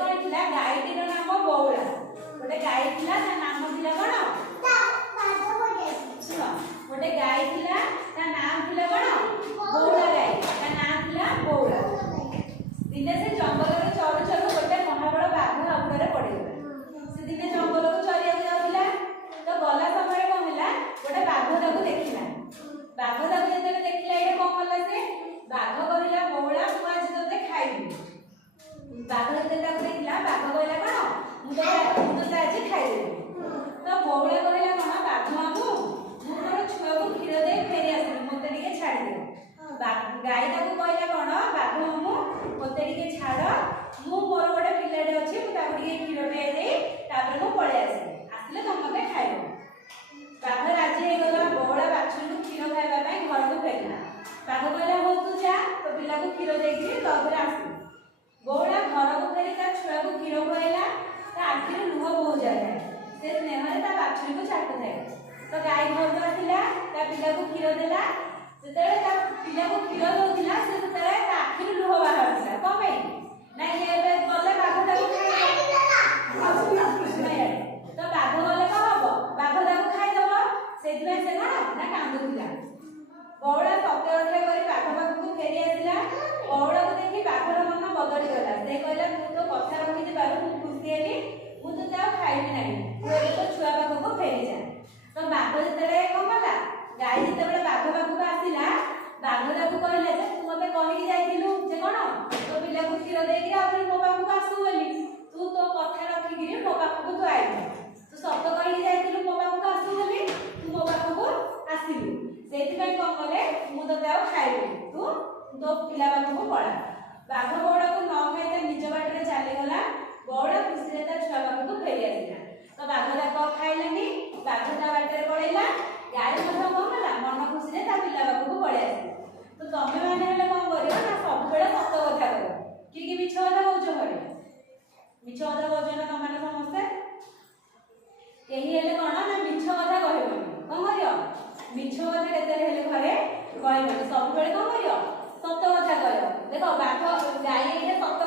कौन थिला गाईटीर नाम बौला गोटे गाई थिला ता नाम थिला कोन सुन गोटे गाई थिला ता नाम थिला कोन बौला गाई ता नाम थिला बौला दिने से जंगल रे चरु चरु गोटे महाबड़ बाघ आउडरे पड़िगला से दिने जंगल को चरिया जाउला तो गला समय कोन होला गोटे बाघ ताको देखिला बाघ ताको जेते देखिला एटा कोन होला से बाघ कहिला बौला तू आज तते खाइबी बाघ जेते ताको देखिला बाघ कहिला कोन मु तो आज खाइबी तो बौला कहिला कोन बाघ मामू मु मोर छुआ को खीर दे फेरी आसी मते टिके छाड़ी दे गाई ताको कहिला कोन बाघ मामू मते टिके छाड़ मु मोर गोटे पिलाडे अछि मु ताको टिके खीर पे दे तापर मु पळे आसी आसिले तमके खाइबो बाघ राजी हे गला बौला बाछुरी को खीर खाइबा पई घर को फेरिला बाघ कहिला हो तू जा तो पिला को खीर देकी लगे आसी बौला घर को फेरी ता छुआ को खीर खइला ता आखिर लुह बोह जाय से स्नेहरे ता बाछुरी को चाटु थाए तो गाय घर को आसिला ता पिला को खीर देला जेतेले ता पिला को खीर दोतिला से जेतेले ता आखिर लुह बाहरला को पे नाही एबे गले बाघ ताको तो बाघ गले का हबो बाघ ताको खाइ दबो सेदिना से ना कांदुतिला बौला सत्य रक्षा करी बाघ पाखु फेरी आसिला बौला को देखि बाघर मन बदली गला से कहला तू तो कथा रखि दे बारू मु खुशी हेली मु तो ता खाइबी नाही तू एबे तो छुआ पाखु फेरी जा तो बाघ जेतेले कमला गाई जेतेले बाघ पाखु आसिला बाघ ताको कहले जे तू मते कहि जाइथिलु जे कोन तो पिला को खीर देकी आ मो पाखु आसु बोली तू तो कथा रखि गिरी मो पाखु तू आइबो तू सत्य कहि जाइथिलु मो पाखु आसु बोली तू मो पाखु आसिलु सेति पई कोन कले मु तो ताव खाइबी तू तो पिला पाखु पळा बाघ बौड़ा को न खाइते निज बाटरे चली गला बौड़ा खुशी रे ता छुआ पाखु फेरी आसिला तो बाघ ताको खाइलानी बाघ ता बाटरे पळैला गाय मध कोन होला मन खुशी रे ता पिला पाखु पळे आसी तो तमे माने हेले कोन करियो ना सब बेले सत्य कथा करो कि मिछ कथा कहउछो घरे मिछ कथा कहउछो ना तमाने समस्ते केही हेले कोन ना मिछ कथा कहबो कोन करियो मिछ कथा केते हेले घरे कहबो सब बेले कोन करियो सत्य कथा कहयो देखो बाघ गाय एटे सत्य